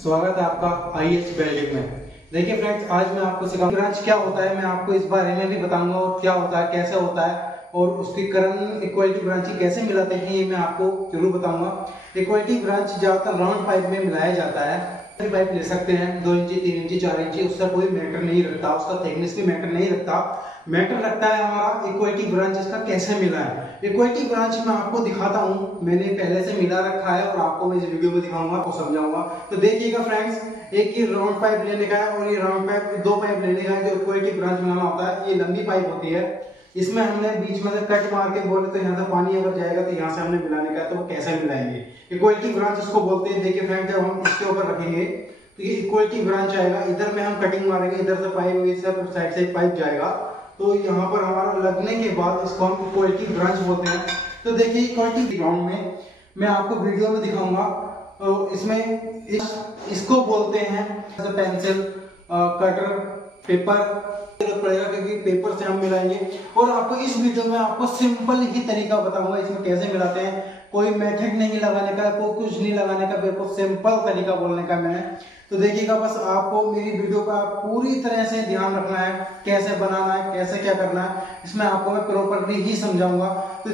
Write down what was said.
स्वागत है आपका ihwelding में। देखिए फ्रेंड्स, आज मैं आपको सिखाऊंगा ब्रांच क्या होता है। मैं आपको इस बारे में भी बताऊंगा और क्या होता है, कैसे होता है और उसकी करंट इक्वलिटी ब्रांच कैसे मिलाते हैं, ये मैं आपको जरूर बताऊंगा। इक्वलिटी ब्रांच ज्यादातर राउंड पाइप में मिलाया जाता है। पाइप ले सकते हैं 2 इंची, 3 इंची, 4 इंची, उसका कोई मैटर नहीं रखता, उसका थिकनेस भी मैटर नहीं रखता। मैटर रखता है हमारा इक्वलिटी ब्रांच इसका कैसे मिला है। इक्वलिटी ब्रांच मैं आपको दिखाता हूँ, मैंने पहले से मिला रखा है और आपको मैं इस वीडियो में दिखाऊंगा, आपको समझाऊंगा। तो देखिएगा फ्रेंड्स, एक ही राउंड पाइप लेने का है और ये राउंड पाइप 2 पाइप लेने का है जो इक्वलिटी ब्रांच बनाना होता है। ये लंबी पाइप होती है, इसमें हमने बीच में से कट मार के बोले तो यहाँ से पानी अगर जाएगा तो यहाँ से हमने मिलाने का है, तो वो कैसे मिलाएंगे। इक्वलिटी ब्रांच इसको बोलते हैं। देखिए फ्रेंड, जब हम इसके ऊपर रखेंगे तो ये इक्वलिटी ब्रांच आएगा, इधर में हम कटिंग मारेंगे, इधर से पाइप, इधर साइड से पाइप जाएगा, तो यहाँ पर हमारा लगने के बाद इसको हम इक्वलिटी ब्रांच बोलते हैं। तो देखिए इक्वलिटी ग्राउंड में मैं आपको वीडियो में दिखाऊंगा। तो इसमें इसको बोलते हैं पेंसिल, कटर, पेपर जरूरत पड़ेगा क्योंकि पेपर से हम मिलाएंगे। और आपको इस वीडियो में आपको सिंपल ही तरीका बताऊंगा इसमें कैसे मिलाते हैं। कोई मेथड नहीं लगाने का, कोई कुछ नहीं लगाने का, बिल्कुल सिंपल तरीका बोलने का मैंने। तो देखिएगा, बस आपको मेरी वीडियो का पूरी तरह से ध्यान रखना है, कैसे बनाना है, कैसे क्या करना है, इसमें आपको मैं प्रॉपर्ली ही समझाऊंगा। तो